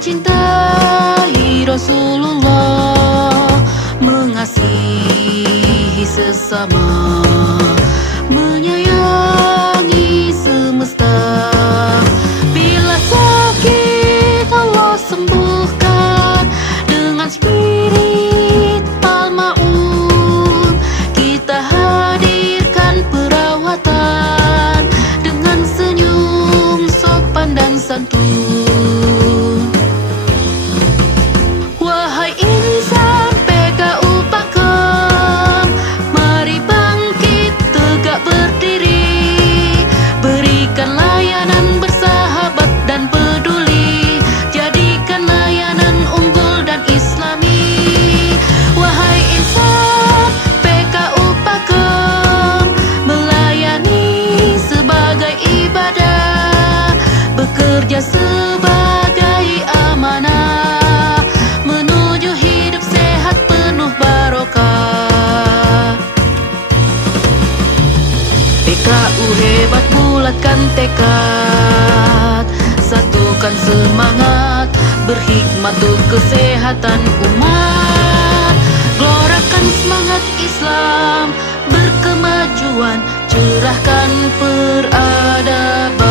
mencintai Rasulullah, mengasihi sesama, menyayangi semesta. Bila sakit Allah sembuhkan dengan spirit Al-Ma'un. Kita hadirkan perawatan dengan senyum sopan dan santun. Wahai insan PKU Pakem, mari bangkit tegak berdiri, berikan layanan bersahabat dan peduli, jadikan layanan unggul dan islami. Wahai insan PKU Pakem, melayani sebagai ibadah, bekerja sebagai amanah, menuju hidup sehat penuh barokah. PKU hebat, bulatkan tekad, satukan semangat, berhikmat untuk kesehatan umat. Gelorakan semangat Islam, berkemajuan, cerahkan peradaban.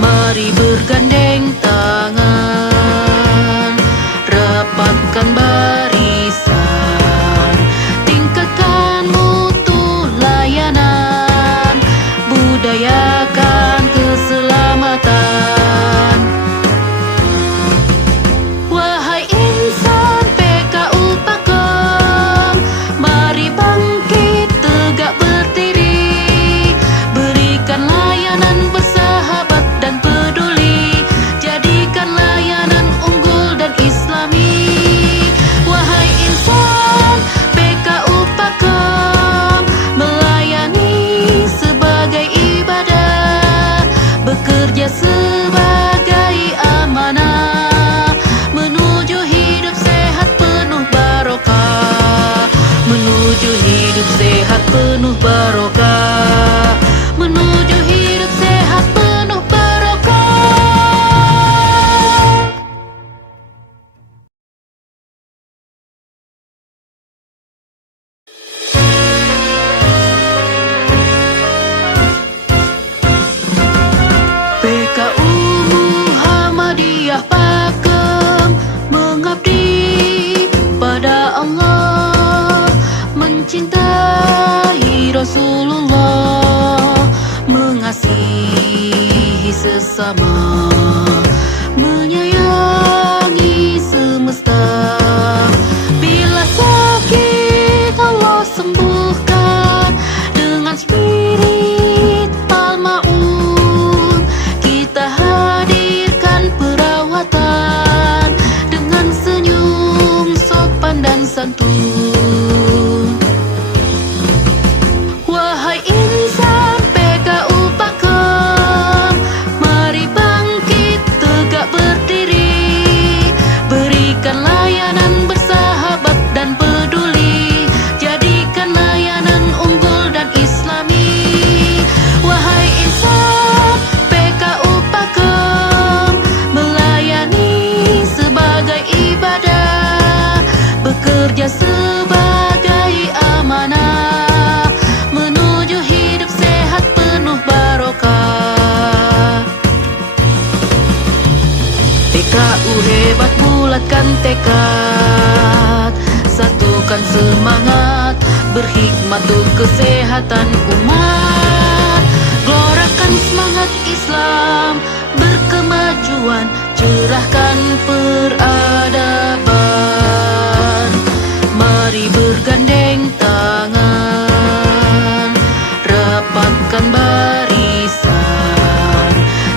Mari bergandeng tangan, rapatkan barisan, tingkatkan mutu layanan, budayakan keselamatan. Wahai insan PKU Pakem, mari bangkit tegak berdiri, berikan layanan bersahabat dan peduli, jadikan layanan unggul dan islami. Wahai insan PKU Pakem, melayani sebagai ibadah, bekerja sebagai amanah, menuju hidup sehat penuh barokah, menuju hidup sehat penuh barokah, menuju hidup sehat penuh barokah. PKU Muhammadiyah Pakem, mengabdi pada Allah, mencintai Rasulullah, mengasihi sesama, menyayangi semesta. Bila sakit Allah sembuhkan dengan spirit Al-Ma'un. Kita hadirkan perawatan dengan senyum sopan dan santun. Wahai insan PKU Pakem, mari bangkit tegak berdiri, berikan layanan bersahabat dan peduli, jadikan layanan unggul dan islami. Wahai insan PKU Pakem, melayani sebagai ibadah, bekerja sebagai amanah, menuju hidup sehat penuh barokah. PKU hebat, bulatkan tekad, satukan semangat, berhikmat untuk kesehatan umat. Gelorakan semangat Islam, berkemajuan, cerahkan peradaban. Mari bergandeng tangan, rapatkan barisan,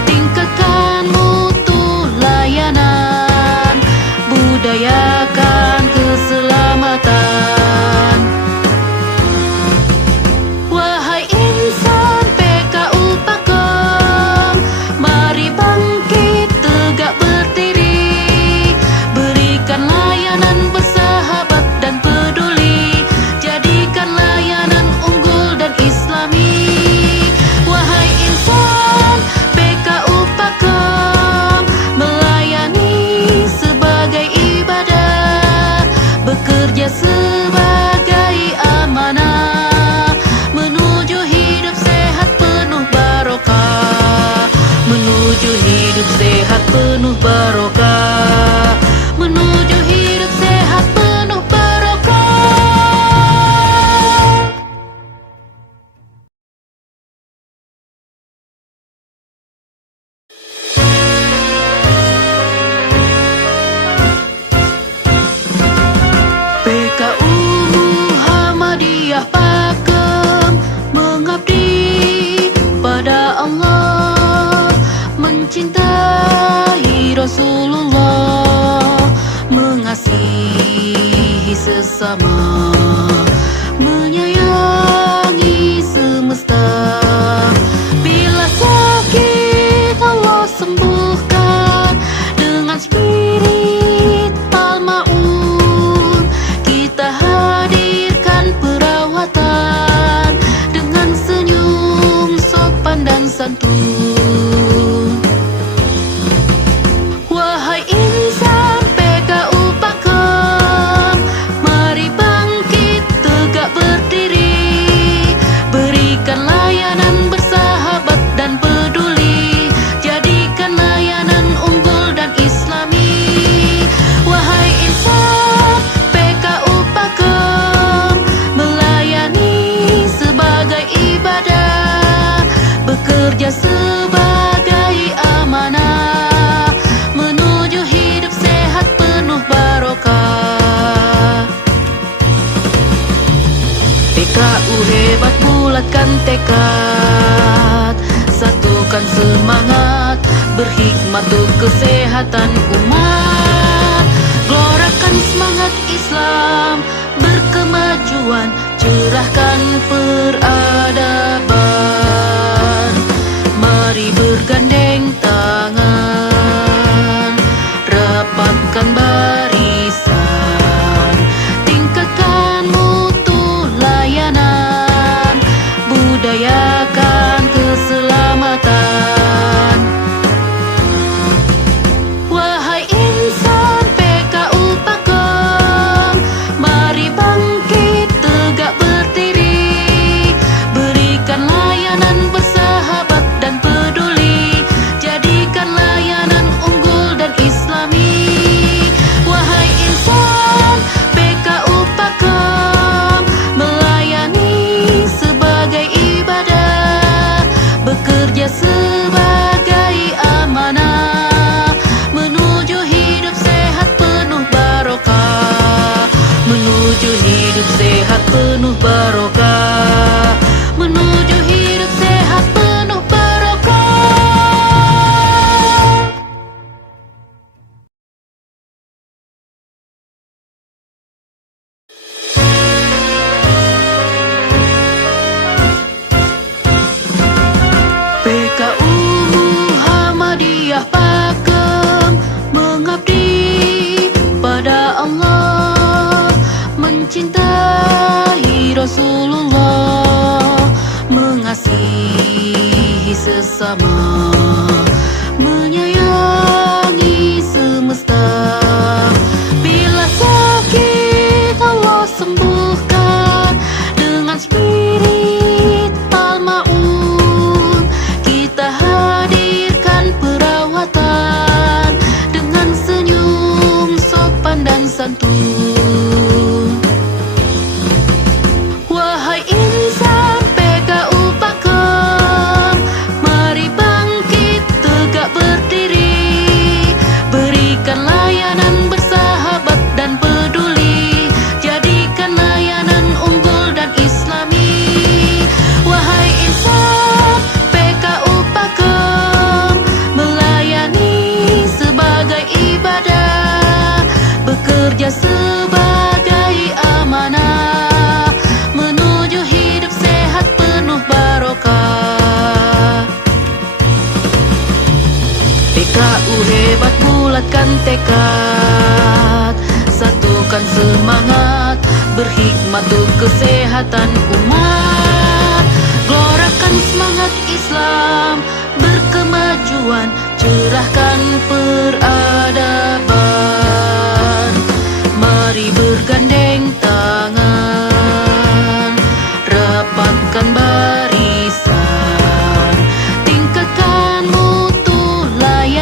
tingkatkan mutu layanan, budayakan keselamatan. Wahai insan PKU Pakem, mari bangkit tegak berdiri, hidup sehat penuh barokah, menuju hidup sehat penuh barokah. PKU Muhammadiyah Pakem mengabdi pada Allah, mencintai Rasulullah, mengasihi sesama, menyayangi semesta. Bila sakit Allah sembuhkan dengan spirit Al-Ma'un. Kita hadirkan perawatan dengan senyum sopan dan santun. Wahai insan PKU Pakem, mari bangkit tegak berdiri, berikan layanan bersahabat dan peduli, jadikan layanan unggul dan islami. Wahai insan PKU Pakem, melayani sebagai ibadah, bekerja sebagai amanah, menuju hidup sehat penuh barokah. PKU hebat, bulatkan tekad, satukan semangat, berhikmat untuk kesehatan umat. Gelorakan semangat Islam, berkemajuan, cerahkan peradaban. Mari bergandeng tangan, rapatkan barisan, tingkatkan mutu layanan, budayakan keselamatan. Wahai insan PKU Pakem, mari bangkit tegak berdiri, berikan layanan bersahabat dan peduli, jadikan layanan unggul dan islami. Wahai insan PKU Pakem, melayani sebagai ibadah, bekerja sebagai amanah, menuju hidup sehat penuh barokah, menuju hidup sehat penuh barokah, menuju hidup sehat penuh barokah. PKU Muhammadiyah Pakem mengabdi pada Allah, mencintai Rasulullah, mengasihi sesama, menyayangi semesta. Bila sakit Allah sembuhkan dengan spirit Al-Ma'un. Kita hadirkan perawatan dengan senyum sopan dan santun. Wahai insan PKU Pakem, mari bangkit tegak berdiri, berikan layanan bersahabat dan peduli, jadikan layanan unggul dan islami. Wahai insan PKU Pakem, melayani sebagai ibadah, bekerja sebagai amanah, menuju hidup sehat penuh barokah. PKU hebat, bulatkan tekad, satukan semangat, berhikmat untuk kesehatan umat. Gelorakan semangat Islam, berkemajuan, cerahkan peradaban. Mari bergandeng tangan, rapatkan barisan, tingkatkan mutu layanan.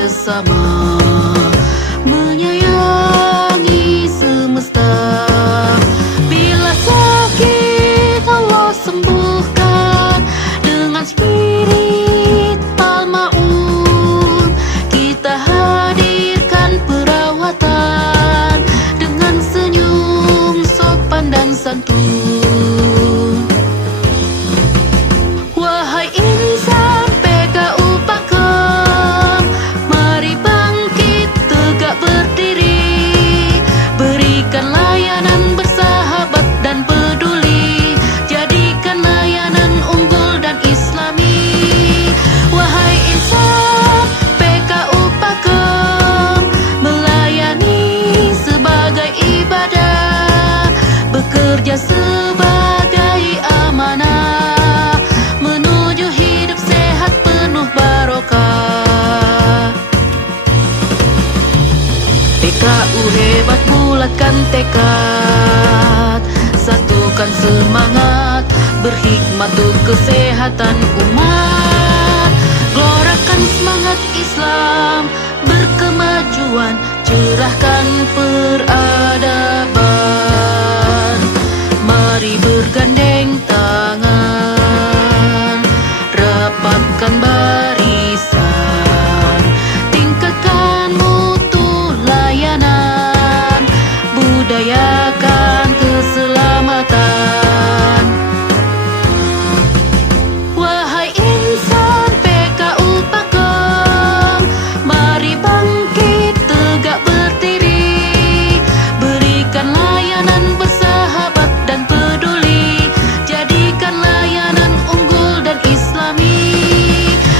sesama, menyayangi semesta. Bila sakit Allah sembuhkan dengan spirit Al-Ma'un. Kita hadirkan perawatan dengan senyum sopan dan santun. Wahai insan PKU Pakem, mari bangkit tegak berdiri, berikan layanan bersahabat dan peduli, jadikan layanan unggul dan islami. Wahai insan PKU Pakem, melayani sebagai ibadah, bekerja sebagai amanah, menuju hidup sehat penuh barokah. PKU hebat, bulatkan tekad, satukan semangat, berhikmat untuk kesehatan umat. Gelorakan semangat Islam, berkemajuan, cerahkan peradaban. Mari bergandeng tangan, rapatkan barisan, tingkatkan mutu layanan, budayakan keselamatan. Wahai insan PKU Pakem, mari bangkit tegak berdiri, berikan layanan bersahabat dan peduli, jadikan layanan unggul dan islami.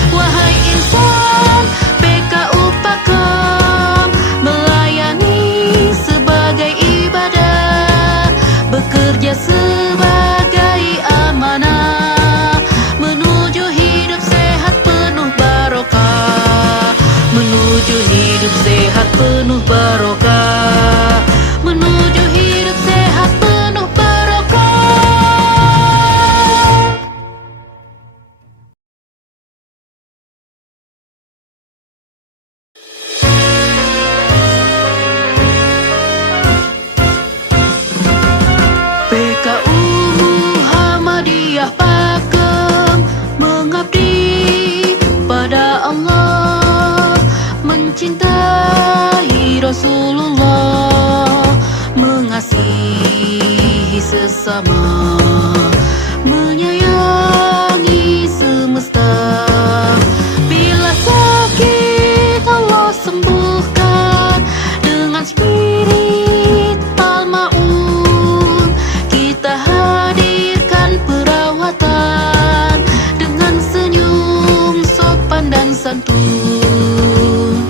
Wahai insan PKU Pakem, melayani sebagai ibadah, bekerja sebagai amanah, menuju hidup sehat penuh barokah, menuju hidup sehat penuh barokah, menuju hidup sehat penuh barokah. PKU Muhammadiyah Pakem, mengabdi pada Allah, mencintai Rasulullah, mengasihi sesama, menyayangi semesta. Bila sakit Allah sembuhkan dengan spirit Al-Ma'un. Kita hadirkan perawatan dengan senyum sopan dan santun.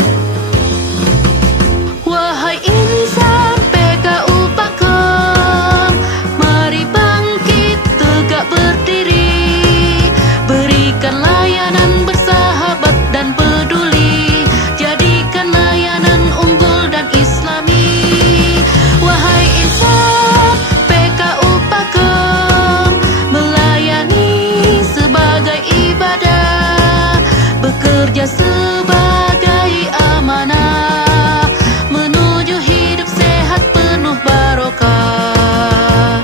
Wahai insan PKU Pakem, mari bangkit tegak berdiri, berikan layanan bersahabat dan peduli, jadikan layanan unggul dan islami. Wahai insan PKU Pakem, melayani sebagai ibadah, bekerja sebagai amanah, menuju hidup sehat penuh barokah.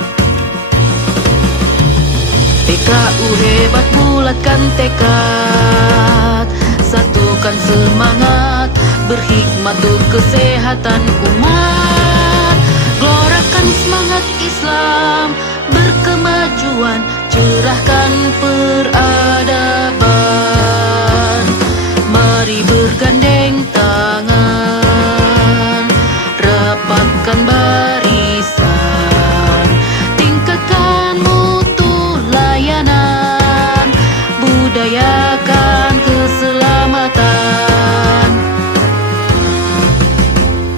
PKU hebat, bulatkan tekad, satukan semangat, berhikmat untuk kesehatan umat. Gelorakan semangat Islam, berkemajuan, cerahkan peradaban. Mari bergandeng tangan, rapatkan barisan, tingkatkan mutu layanan, budayakan keselamatan.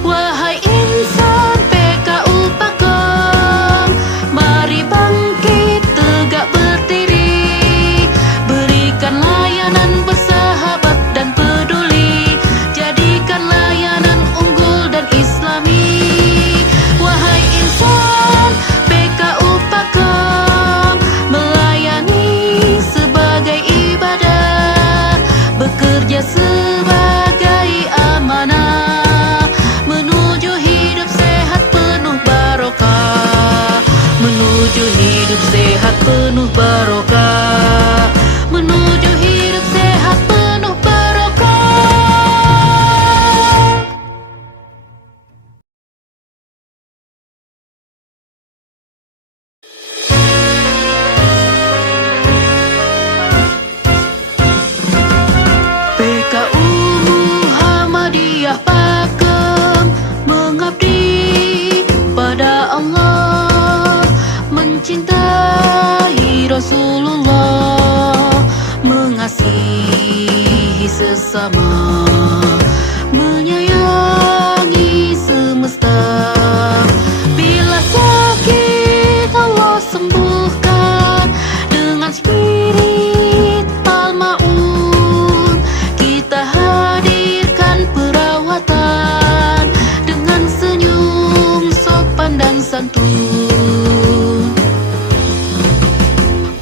Wahai insan PKU Pakem, mari bangkit tegak berdiri, berikan layanan bersahabat dan peduli, jadikan layanan unggul dan islami. Wahai insan PKU Pakem, melayani sebagai ibadah, bekerja sebagai sesama, menyayangi semesta. Bila sakit Allah sembuhkan dengan spirit Al-Ma'un. Kita hadirkan perawatan dengan senyum sopan dan santun.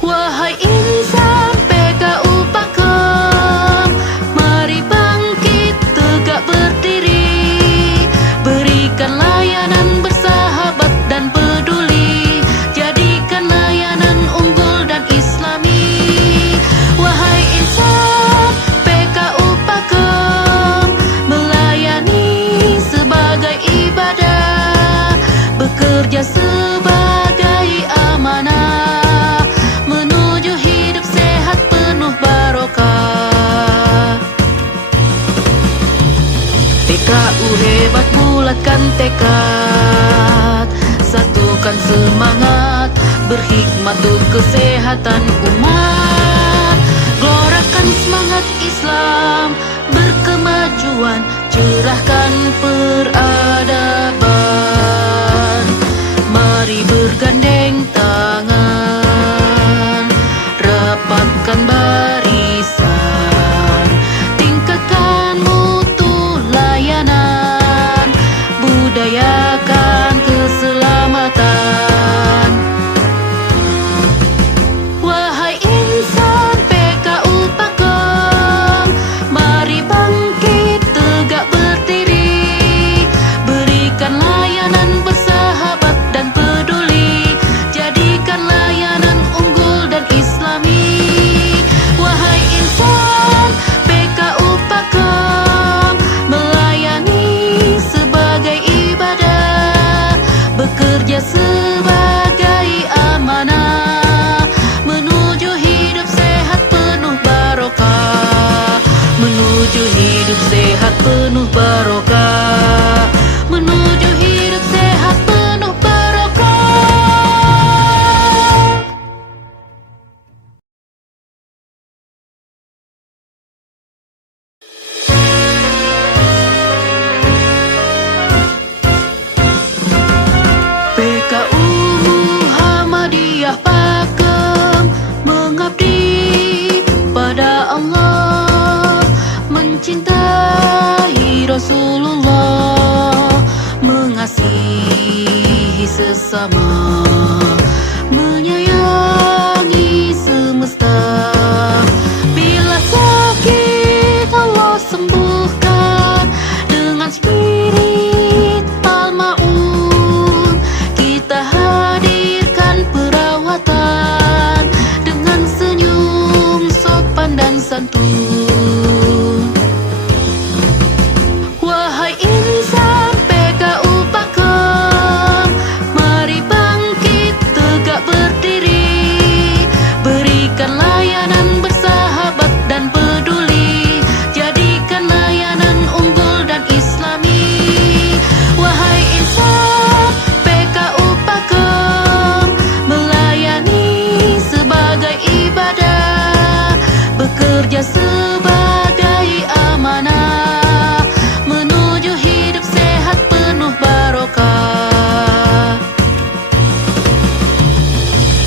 Wahai insan PKU Pakem, mari bangkit tegak berdiri, berikan layanan bersahabat dan peduli, jadikan layanan unggul dan islami. Wahai insan PKU Pakem, melayani sebagai ibadah, bekerja sebagai amanah, menuju hidup sehat penuh barokah. PKU hebat, bulatkan tekad, satukan semangat, berhikmat untuk kesehatan umat. Gelorakan semangat Islam, berkemajuan, cerahkan peradaban. Mari bergandeng tangan, rapatkan barisan, tingkatkan mutu layanan, budayakan keselamatan. Wahai insan PKU Pakem, mari bangkit tegak berdiri, berikan layanan bersahabat dan peduli, jadikan layanan unggul dan islami. Wahai insan PKU Pakem, melayani sebagai ibadah, bekerja sebagai amanah, menuju hidup sehat penuh barokah, menuju hidup sehat penuh barokah, menuju hidup sehat penuh barokah. PKU Muhammadiyah Pakem, mengabdi pada Allah, mencintai Rasulullah, mengasihi sesama, menyayangi semesta. Bila sakit Allah sembuhkan dengan spirit Al-Ma'un. Kita hadirkan perawatan dengan senyum sopan dan santun. Wahai insan PKU Pakem, mari bangkit tegak berdiri, berikan layanan bersahabat dan peduli, jadikan layanan unggul dan islami. Wahai insan PKU Pakem, melayani sebagai ibadah, bekerja sebagai amanah, menuju hidup sehat penuh barokah.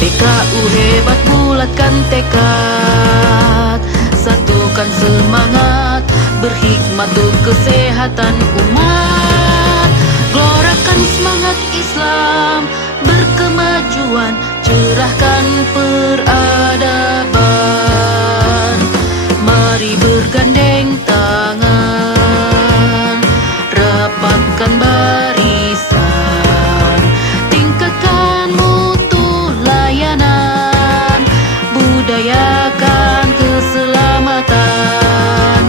PKU hebat, bulatkan tekad, satukan semangat, berhikmat untuk kesehatan umat. Gelorakan semangat Islam, berkemajuan, cerahkan peradaban. Mari bergandeng tangan, rapatkan barisan, tingkatkan mutu layanan, budayakan keselamatan.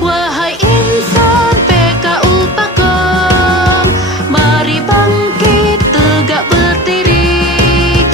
Wahai insan PKU Pakem, mari bangkit tegak berdiri,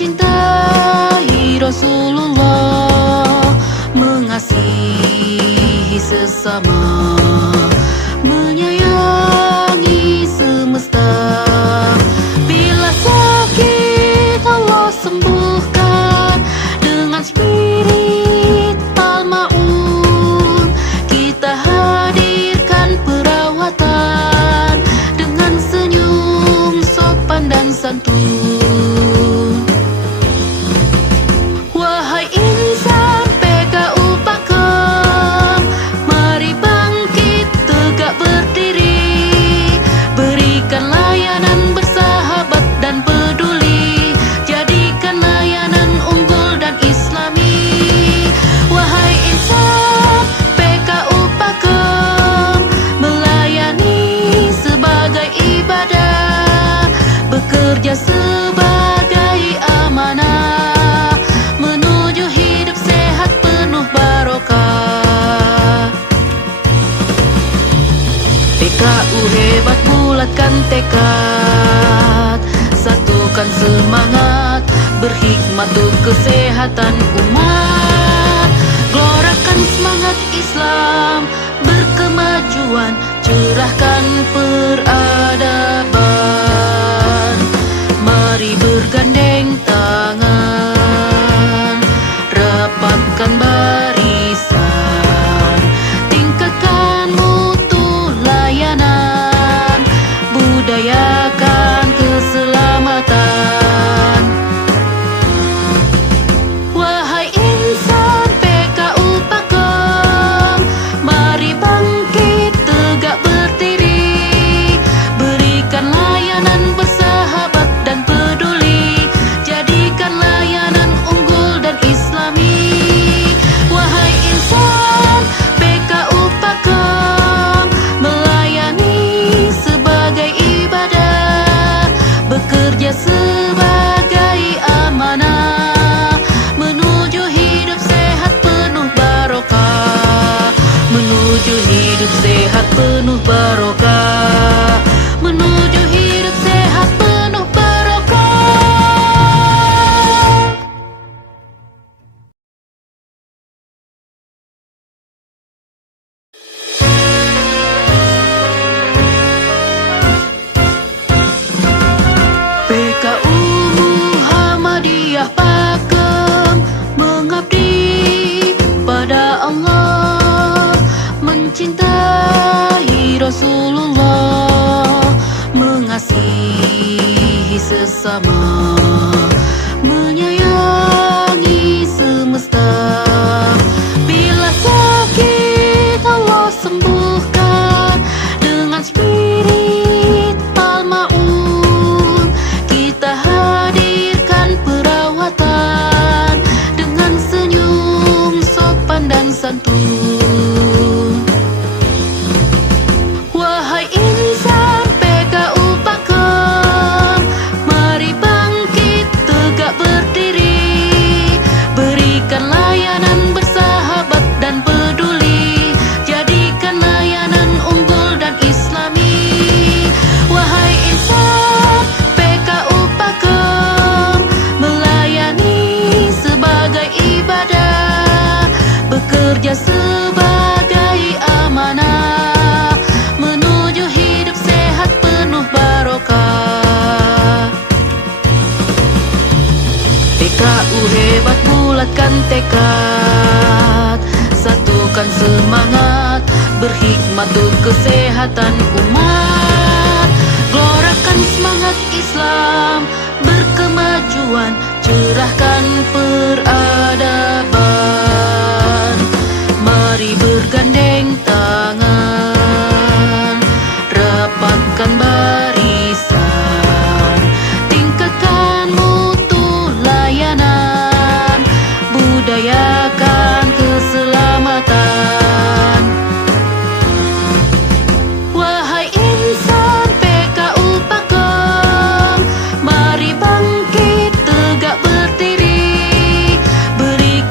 mencintai Rasulullah, mengasihi sesama, menyayangi semesta. Bila sakit Allah sembuhkan dengan spirit Al-Ma'un. Kita hadirkan perawatan dengan senyum sopan dan santun. Wahai insan PKU Pakem, mari bangkit tegak berdiri, berikan layanan bersahabat dan peduli, jadikan layanan unggul dan islami. Wahai insan PKU Pakem, melayani sebagai ibadah, bekerja sebagai amanah, menuju hidup sehat penuh barokah. PKU hebat, bulatkan tekad, satukan semangat, berhikmat untuk kesehatan umat. Gelorakan semangat Islam, berkemajuan, cerahkan peradaban. Mari bergandeng tangan, rapatkan barisan, tingkatkan mutu layanan, budayakan keselamatan. Wahai insan PKU Pakem, mari bangkit tegak berdiri, berikan layanan bersahabat dan peduli, jadikan layanan unggul dan islami. Wahai insan PKU Pakem, melayani sebagai ibadah, bekerja sebagai amanah, menuju hidup sehat penuh barokah, menuju hidup sehat penuh barokah, menuju hidup sehat penuh barokah. PKU Muhammadiyah Pakem, mengabdi pada Allah, mencintai Rasulullah, mengasihi sesama, menyayangi semesta. Bila sakit Allah sembuhkan dengan spirit Al-Ma'un. Kita hadirkan perawatan dengan senyum sopan dan santun. Wahai insan PKU Pakem, mari bangkit tegak berdiri, berikan layanan bersahabat dan peduli, jadikan layanan unggul dan islami. Wahai insan PKU Pakem, melayani sebagai ibadah, bekerja sebagai amanah, menuju hidup sehat penuh barokah. PKU hebat, bulatkan tekad, satukan semangat, berhikmat untuk kesehatan umat. Gelorakan semangat Islam, berkemajuan, cerahkan peradaban. Mari bergandeng tangan, rapatkan barisan, tingkatkan mutu layanan, budayakan keselamatan. Wahai insan PKU Pakem, mari bangkit tegak berdiri, berikan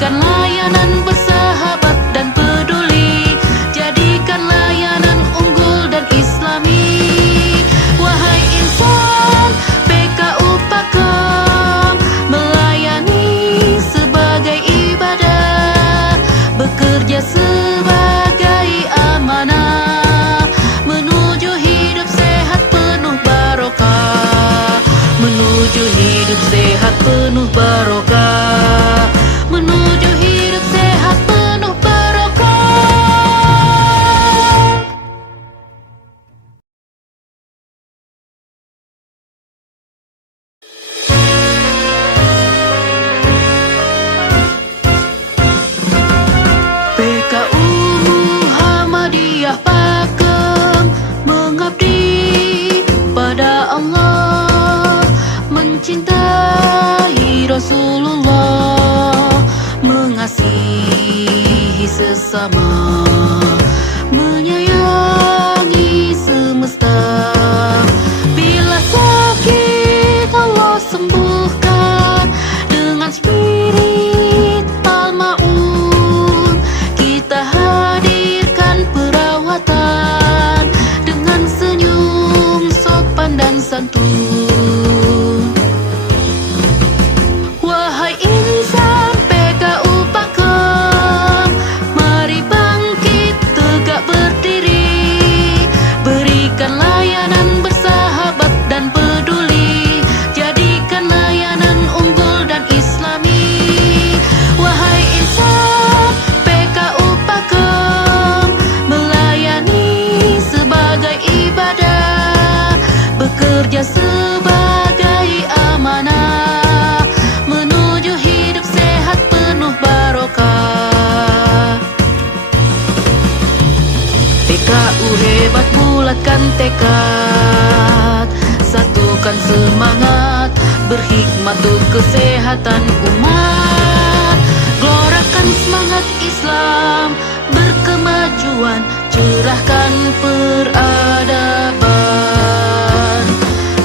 PKU hebat, bulatkan tekad, satukan semangat, berhikmat untuk kesehatan umat. Gelorakan semangat Islam, berkemajuan, cerahkan peradaban.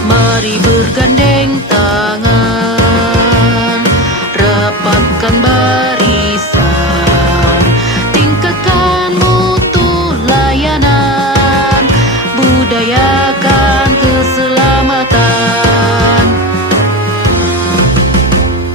Mari bergandeng tangan, rapatkan barisan, tingkatkan mutu layanan, budayakan keselamatan.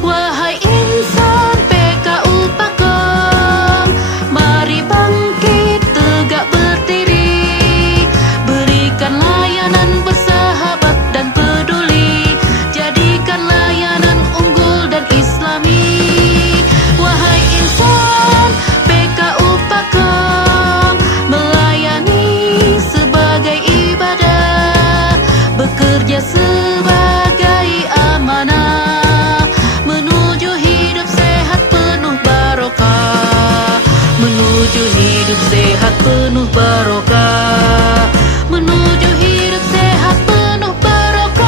Wahai insan PKU Pakem, mari bangkit tegak berdiri, berikan layanan bersahabat dan peduli, jadikan layanan unggul dan islami. Wahai insan PKU Pakem, melayani sebagai ibadah, bekerja sebagai amanah, menuju hidup sehat penuh barokah, menuju hidup sehat penuh barokah, menuju hidup sehat penuh barokah.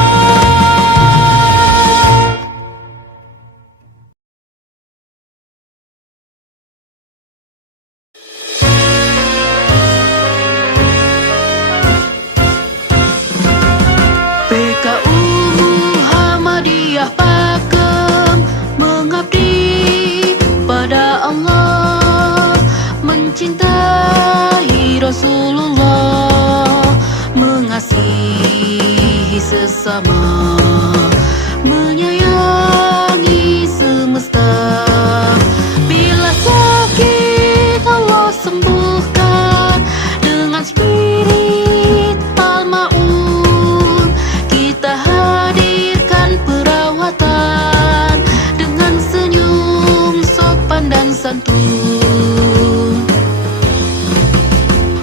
PKU Muhammadiyah Pakem, mengabdi pada Allah, mencintai Rasulullah, mengasihi sesama, menyayangi semesta. Bila sakit Allah sembuhkan, dengan spirit Al-Ma'un kita hadirkan perawatan, dengan senyum sopan dan santun.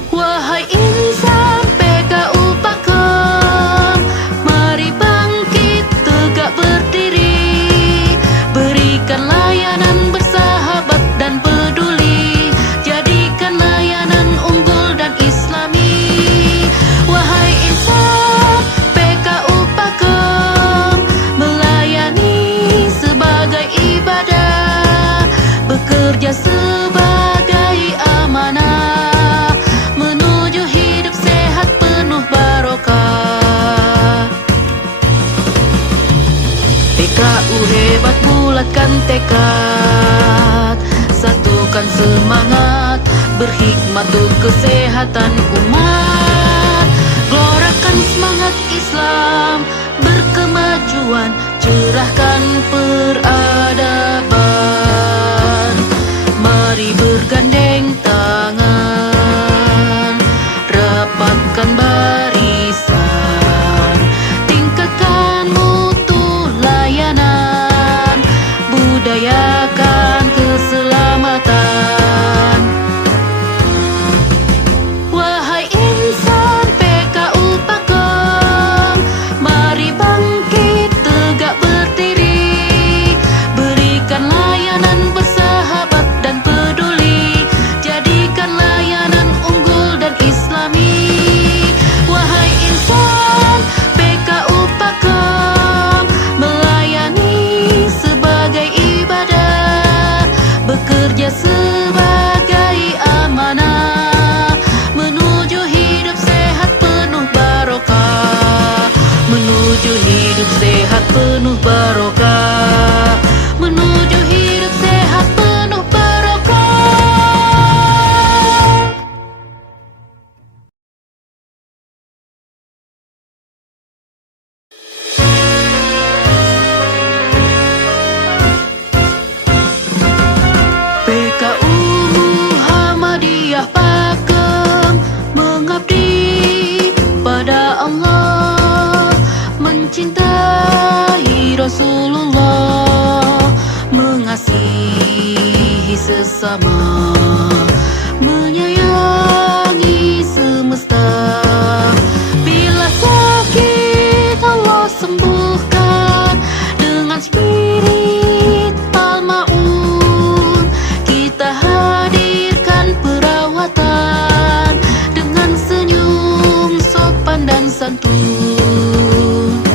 Wahai insan PKU Pakem, mari bangkit tegak berdiri, berikan layanan bersahabat dan peduli, jadikan layanan unggul dan islami. Wahai insan PKU Pakem, melayani sebagai ibadah, bekerja sebagai amanah, menuju hidup sehat penuh barokah. PKU hebat, bulatkan tekad, satukan semangat, berhikmat untuk kesehatan umat. Gelorakan semangat Islam, berkemajuan, cerahkan peradaban. Mari bergandeng tangan, rapatkan barisan, tingkatkan mutu layanan, budayakan keselamatan. Wahai insan PKU Pakem, mari bangkit tegak berdiri, berikan layanan bersahabat dan peduli, jadi santun.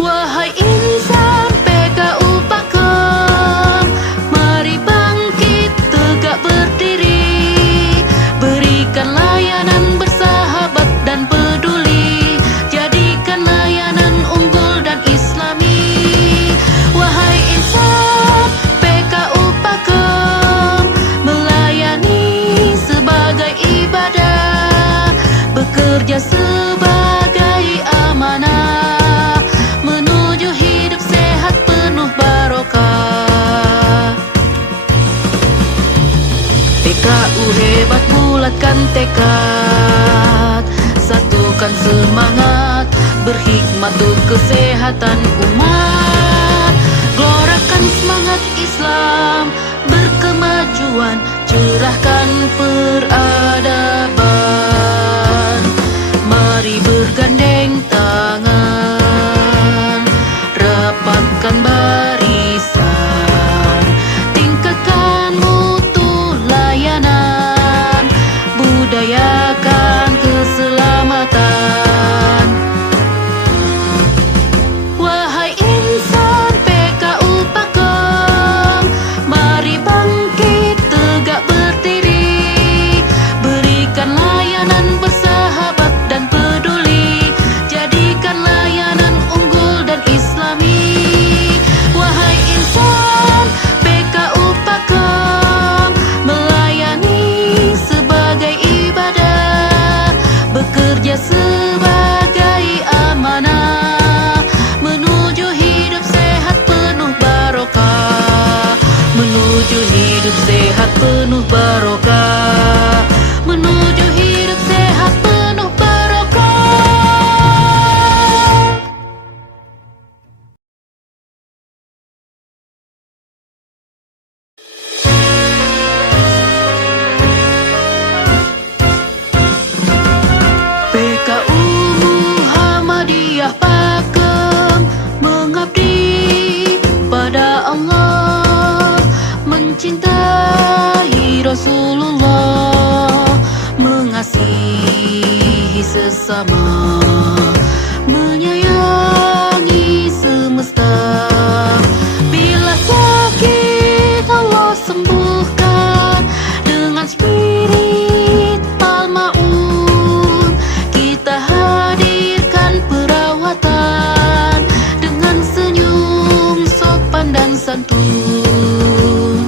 Wahai insan PKU Pakem, mari bangkit tegak berdiri, berikan layanan bersahabat dan peduli, jadikan layanan unggul dan islami. Wahai insan PKU Pakem, melayani sebagai ibadah, bekerja sebagai amanah, menuju hidup sehat penuh barokah. PKU hebat, bulatkan tekad, satukan semangat, berhikmat untuk kesehatan umat. Gelorakan semangat Islam, berkemajuan, cerahkan peradaban. Mari bergandeng tangan, rapatkan barisan, tingkatkan mutu layanan, budayakan keselamatan. Wahai insan PKU Pakem, mari bangkit tegak berdiri, berikan layanan bersahabat dan peduli, jadikan layanan unggul dan islami. Wahai insan PKU Pakem, melayani sebagai ibadah, bekerja sebagai amanah, menuju hidup sehat penuh barokah, menuju hidup sehat penuh barokah, menuju hidup sehat penuh barokah. PKU Muhammadiyah Pakem, mengabdi pada Allah, mencintai Rasulullah, mengasihi sesama, menyayangi semesta. Bila sakit Allah sembuhkan, dengan spirit al-ma'un kita hadirkan perawatan, dengan senyum sopan dan santun.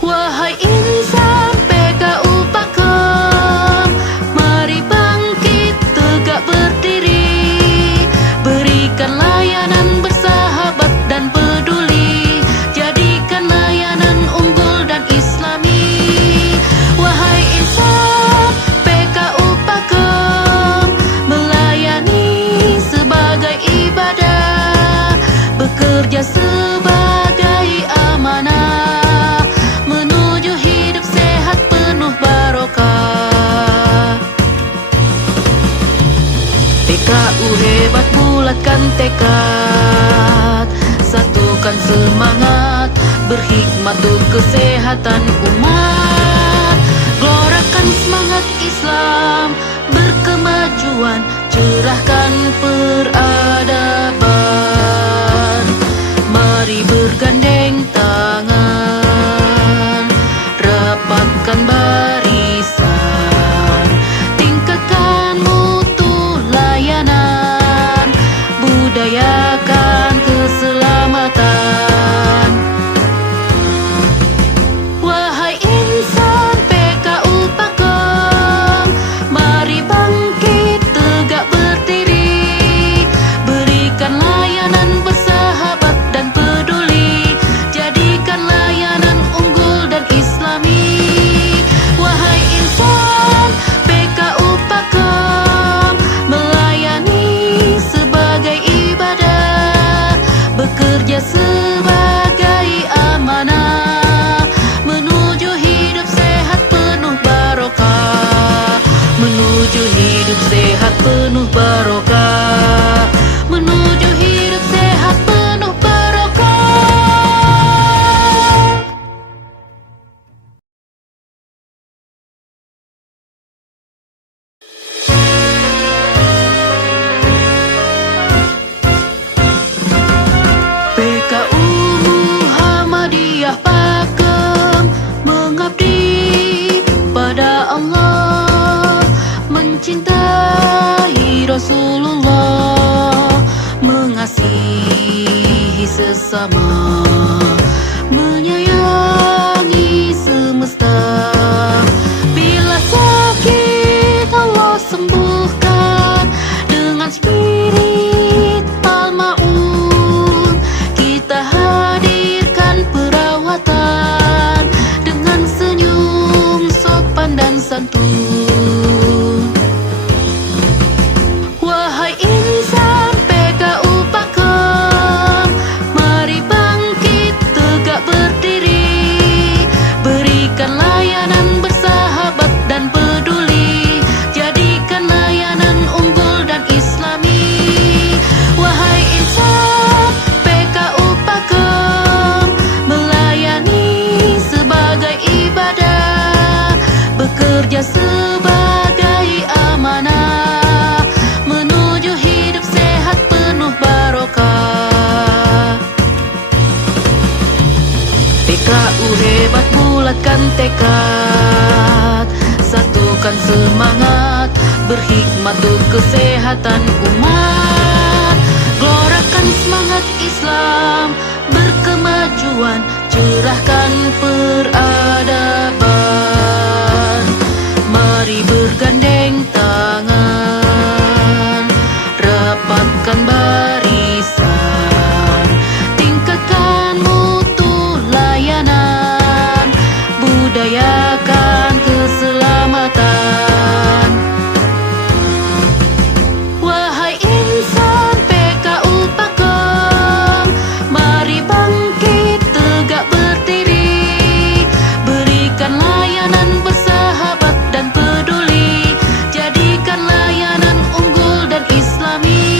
Wahai insan PKU Pakem, mari bangkit tegak berdiri, berikan layanan bersahabat dan peduli, jadikan layanan unggul dan islami. Wahai insan PKU Pakem, melayani sebagai ibadah, bekerja sebagai amanah, menuju hidup sehat penuh barokah. PKU hebat, bulatkan tekad, satukan semangat, berhikmat untuk kesehatan umat. Gelorakan semangat Islam, berkemajuan, cerahkan peradaban. Mari bergandeng tangan, rapatkan barisan, tingkatkan mutu layanan, budayakan keselamatan. Wahai insan PKU Pakem, mari bangkit tegak berdiri, berikan layanan bersahabat dan peduli, jadikan layanan unggul dan islami. Wahai mencintai Rasulullah, mengasihi sesama, menyayangi semesta. Bila sakit Allah sembuhkan dengan spirit Al-Ma'un. Kita hadirkan perawatan dengan senyum sopan dan santun. Wahai insan PKU Pakem, mari bangkit tegak berdiri, berikan layanan bersahabat dan peduli, jadikan layanan unggul dan islami. Wahai insan PKU Pakem, melayani sebagai ibadah, bekerja sebagai amanah, menuju hidup sehat penuh barokah. PKU hebat, bulatkan tekad, satukan semangat, berhikmat untuk kesehatan umat. Gelorakan semangat Islam, berkemajuan, cerahkan peradaban. Mari bergandeng tangan, rapatkan barisan, tingkatkan mutu layanan, budayakan keselamatan. Wahai insan PKU Pakem, mari bangkit tegak berdiri, berikan layanan bersahabat dan peduli, jadikan layanan unggul dan islami.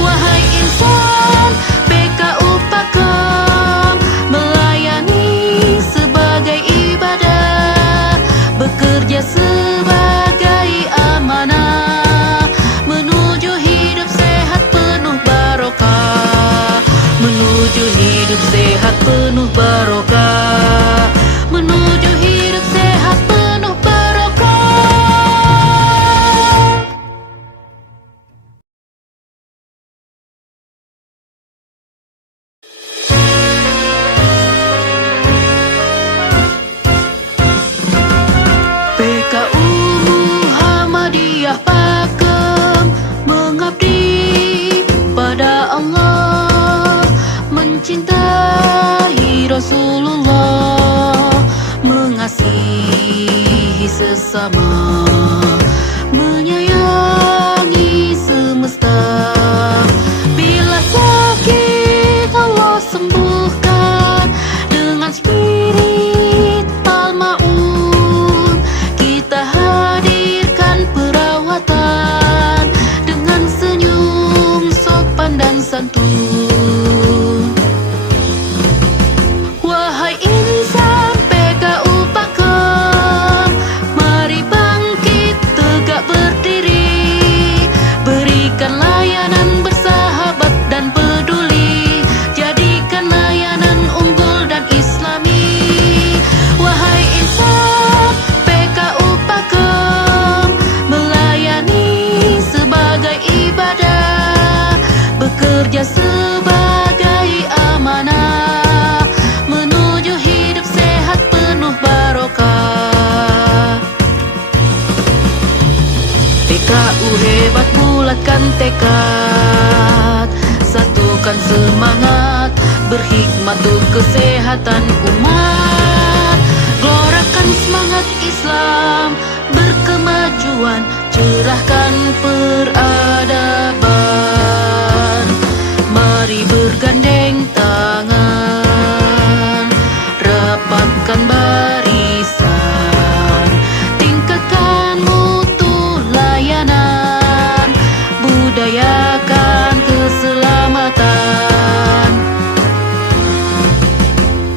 Wahai insan PKU Pakem, melayani sebagai ibadah, bekerja sebagai amanah, menuju hidup sehat penuh barokah, menuju hidup sehat penuh barokah, menuju hidup sehat penuh barokah. PKU Muhammadiyah Pakem, mengabdi pada Allah, mencintai Rasulullah, mengasihi sesama, menyayangi semesta. Bila sakit Allah sembuhkan dengan spirit Al-Ma'un. Kita hadirkan perawatan dengan senyum sopan dan santun. Wahai insan PKU Pakem, mari bangkit tegak berdiri, berikan layanan bersahabat dan peduli, jadikan layanan unggul dan islami. Wahai insan PKU Pakem, melayani sebagai ibadah, bekerja sebagai amanah, menuju hidup sehat penuh barokah. PKU hebat, bulatkan tekad, satukan semangat, berhikmat untuk kesehatan umat. Gelorakan semangat Islam, berkemajuan, cerahkan peradaban. Mari bergandeng tangan, rapatkan barisan, tingkatkan mutu layanan, budayakan keselamatan.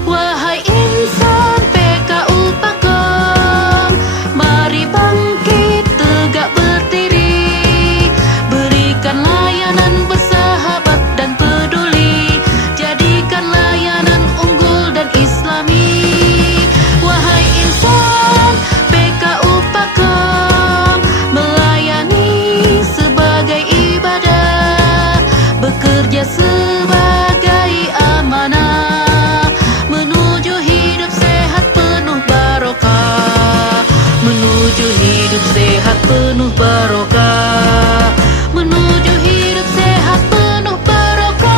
Wahai insan PKU Pakem, mari bangkit tegak berdiri, berikan layanan bersahabat dan peduli, jadi barokah, menuju hidup sehat penuh barokah.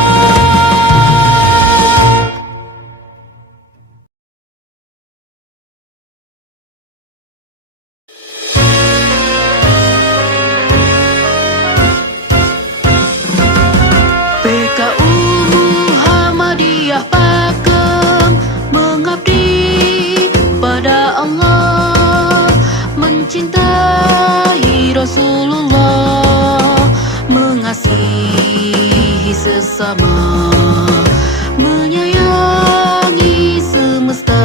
PKU Muhammadiyah Pakem mengabdi pada Allah, mencintai Rasulullah, mengasihi sesama, menyayangi semesta.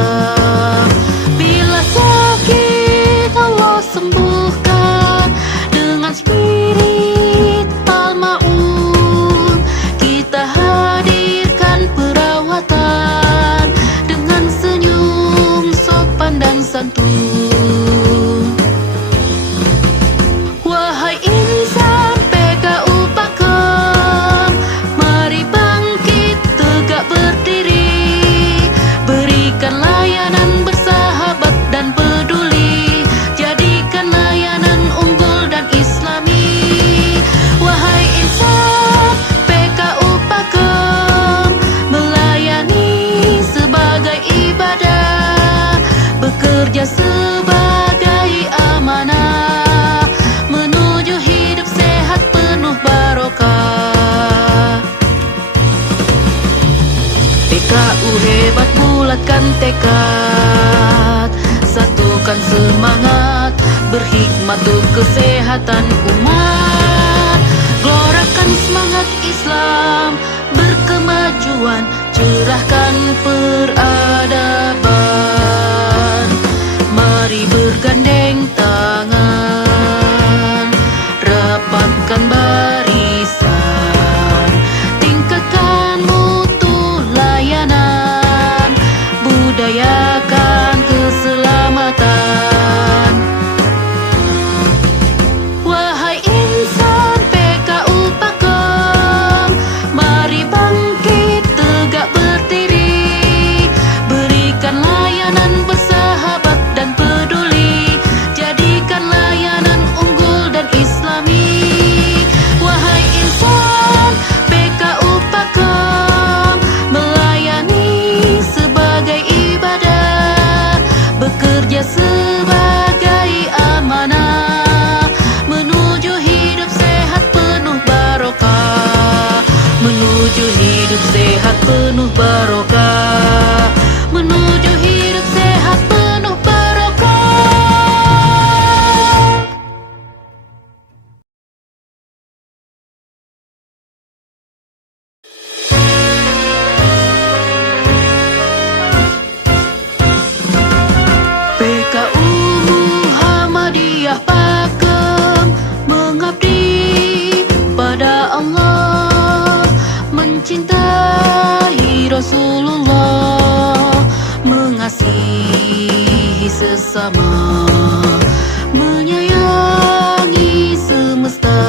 Bila sakit Allah sembuhkan dengan spirit Al-Ma'un. Kita hadirkan perawatan dengan senyum sopan dan santun. Wahai insan PKU Pakem, mari bangkit tegak berdiri, berikan layanan bersahabat dan peduli, jadikan layanan unggul dan islami. Wahai insan PKU Pakem, melayani sebagai ibadah, bekerja sebagai amanah, menuju hidup sehat penuh barokah. PKU hebat, bulatkan tekad, satukan semangat, berhikmat untuk kesehatan umat. Gelorakan semangat Islam, berkemajuan, cerahkan peradaban. Mari bergandeng tangan, rapatkan barisan, tingkatkan mutu layanan, budayakan keselamatan. Wahai insan PKU Pakem, mari bangkit tegak berdiri, berikan layanan bersahabat dan peduli, jadikan layanan unggul dan islami. Wahai insan PKU Pakem, melayani sebagai ibadah, bekerja sebagai amanah, menuju hidup sehat penuh barokah, menuju hidup sehat penuh barokah, menuju hidup sehat penuh barokah. PKU Muhammadiyah Pakem mengabdi pada Allah, mencintai Rasulullah, mengasihi sesama, menyayangi semesta.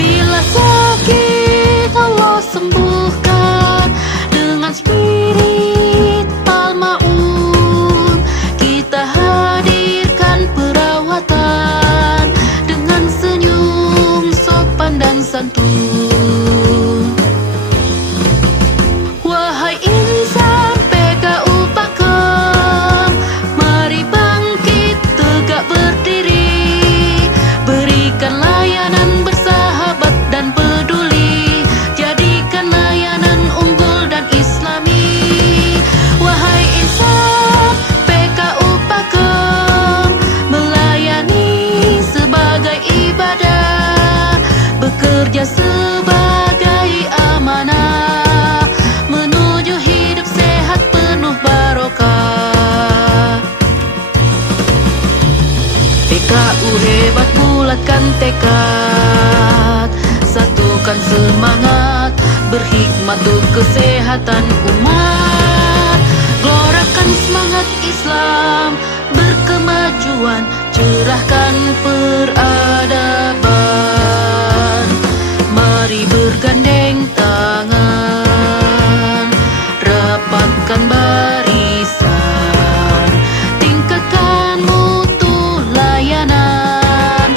Bila sakit Allah sembuhkan dengan spirit Al-Ma'un. Kita hadirkan perawatan dengan senyum sopan dan santun. Wahai insan PKU Pakem, mari bangkit tegak berdiri, berikan layanan bersahabat dan peduli, jadikan layanan unggul dan islami. Wahai insan PKU Pakem, melayani sebagai ibadah, bekerja sebagai amanah, menuju hidup sehat penuh barokah. PKU hebat, bulatkan tekad, satukan semangat, berhikmat untuk kesehatan umat. Gelorakan semangat Islam, berkemajuan, cerahkan peradaban. Mari bergandeng tangan, rapatkan barisan, tingkatkan mutu layanan,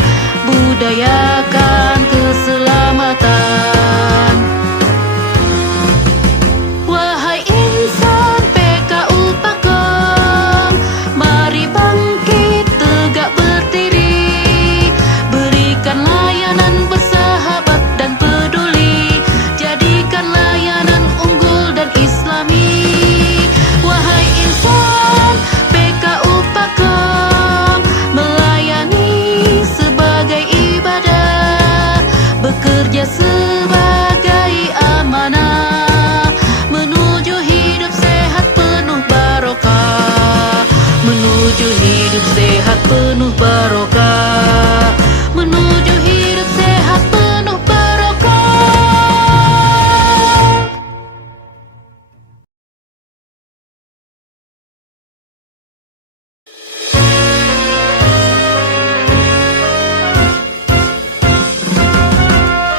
menuju hidup sehat penuh barokah, menuju hidup sehat penuh barokah.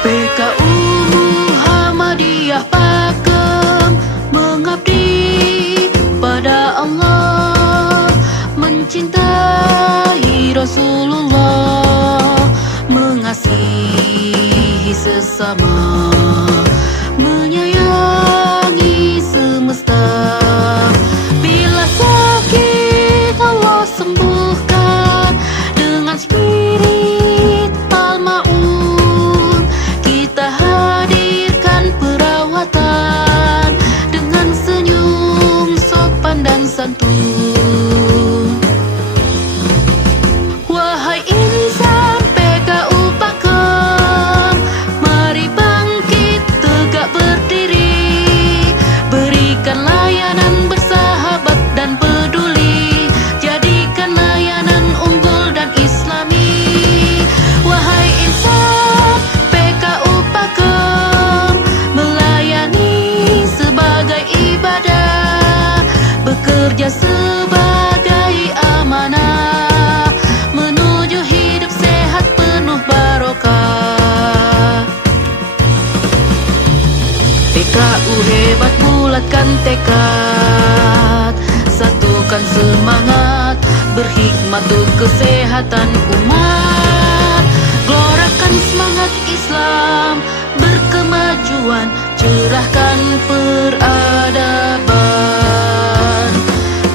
PKU Muhammadiyah Pakem mengabdi pada Allah, mencintai Rasulullah, mengasihi sesama, menyayangi semesta. Bila sakit Allah sembuhkan dengan spirit Al-Ma'un. Kita hadirkan perawatan dengan senyum sopan dan santun. Wahai insan PKU Pakem, mari bangkit tegak berdiri, berikan layanan bersahabat dan peduli, jadikan layanan unggul dan islami. Wahai insan PKU Pakem, melayani sebagai ibadah, bekerja sebagai amanah, menuju hidup sehat penuh barokah. PKU hebat, bulatkan tekad, satukan semangat, berhikmat untuk kesehatan umat. Gelorakan semangat Islam, berkemajuan, cerahkan peradaban.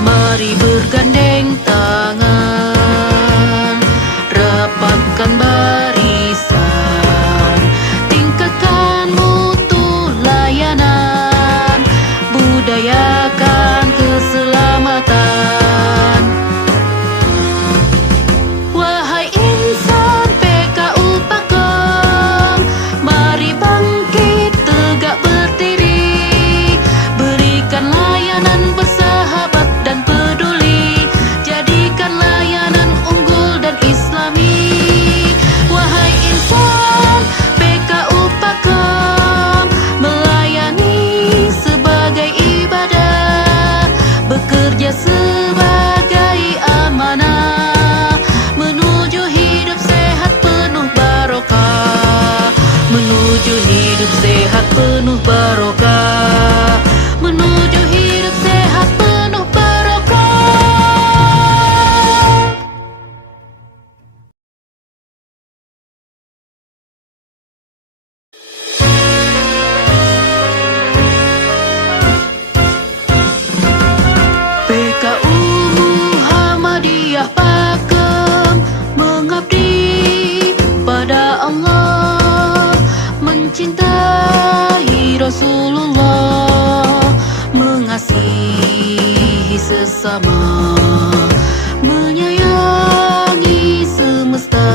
Mari bergandeng tangan, rapatkan barisan, tingkatkan mutu layanan, budayakan keselamatan. Wahai insan PKU Pakem, mari bangkit tegak berdiri, berikan layanan bersahabat dan peduli, jadikan layanan unggul dan islami. Wahai insan PKU Pakem, melayani sebagai ibadah, bekerja sebagai amanah, menuju hidup sehat penuh barokah, menuju hidup sehat penuh barokah, menuju hidup sehat penuh barokah. PKU Muhammadiyah Pakem mengabdi pada Allah, mencintai Rasulullah, mengasihi sesama, menyayangi semesta.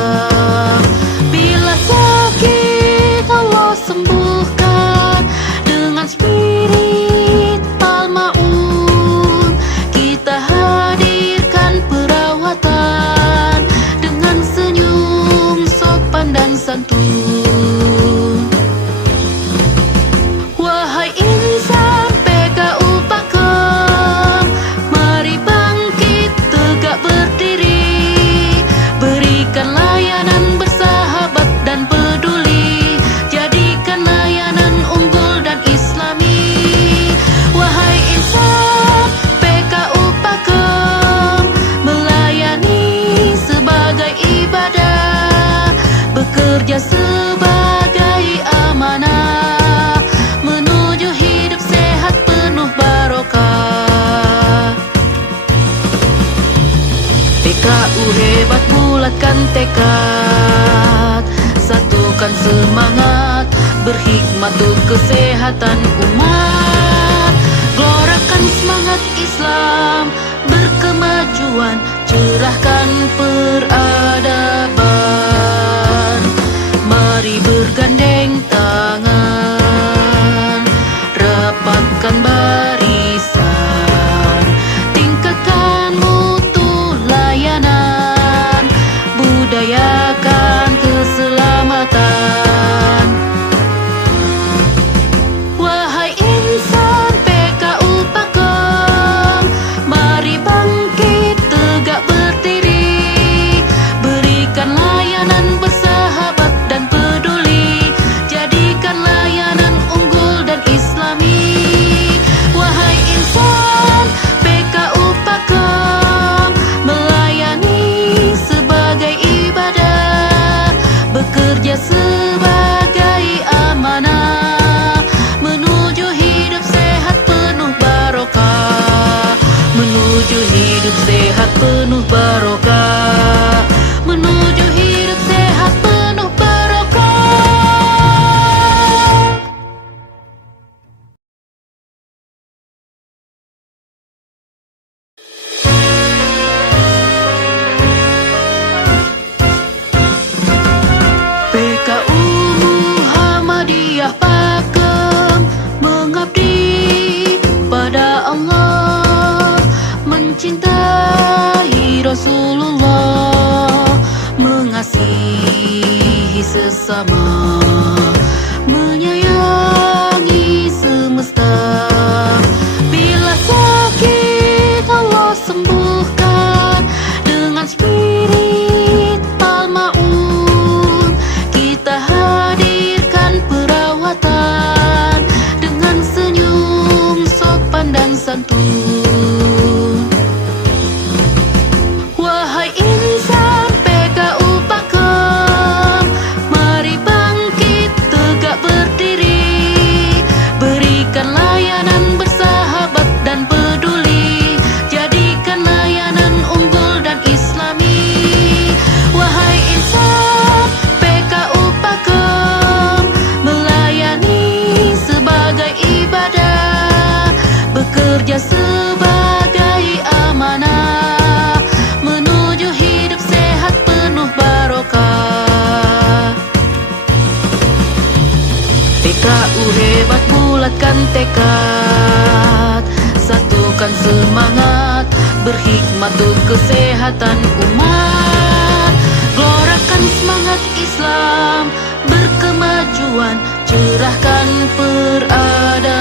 Bila sakit Allah sembuhkan dengan spirit Al-Ma'un. Kita hadirkan perawatan dengan senyum sopan dan santun. Wahai insan PKU Pakem, mari bangkit tegak berdiri, berikan layanan bersahabat dan peduli, jadikan layanan unggul dan islami. Wahai insan PKU Pakem, melayani sebagai ibadah, bekerja sebagai amanah, menuju hidup sehat penuh barokah. PKU hebat, bulatkan tekad, satukan semangat, berhikmat untuk kesehatan umat. Gelorakan semangat Islam, berkemajuan, cerahkan peradaban. Mari bergandeng tangan, rapatkan barisan, tingkatkan mutu barokah, menuju hidup sehat penuh barokah. PKU Muhammadiyah Pakem mengabdi pada Allah, mencintai Rasulullah, mengasihi sesama, menyayangi semesta. Bila sakit Allah sembuhkan dengan spirit Al-Ma'un. Kita hadirkan perawatan dengan senyum sopan dan santun. Wahai insan PKU Pakem, mari bangkit tegak berdiri, berikan layanan bersahabat dan peduli, jadikan layanan unggul dan islami. Wahai insan PKU Pakem, melayani sebagai ibadah, bekerja sebagai amanah, menuju hidup sehat penuh barokah. PKU hebat, bulatkan tekad, satukan semangat, berhikmat untuk kesehatan umat. Gelorakan semangat Islam, berkemajuan, cerahkan peradaban.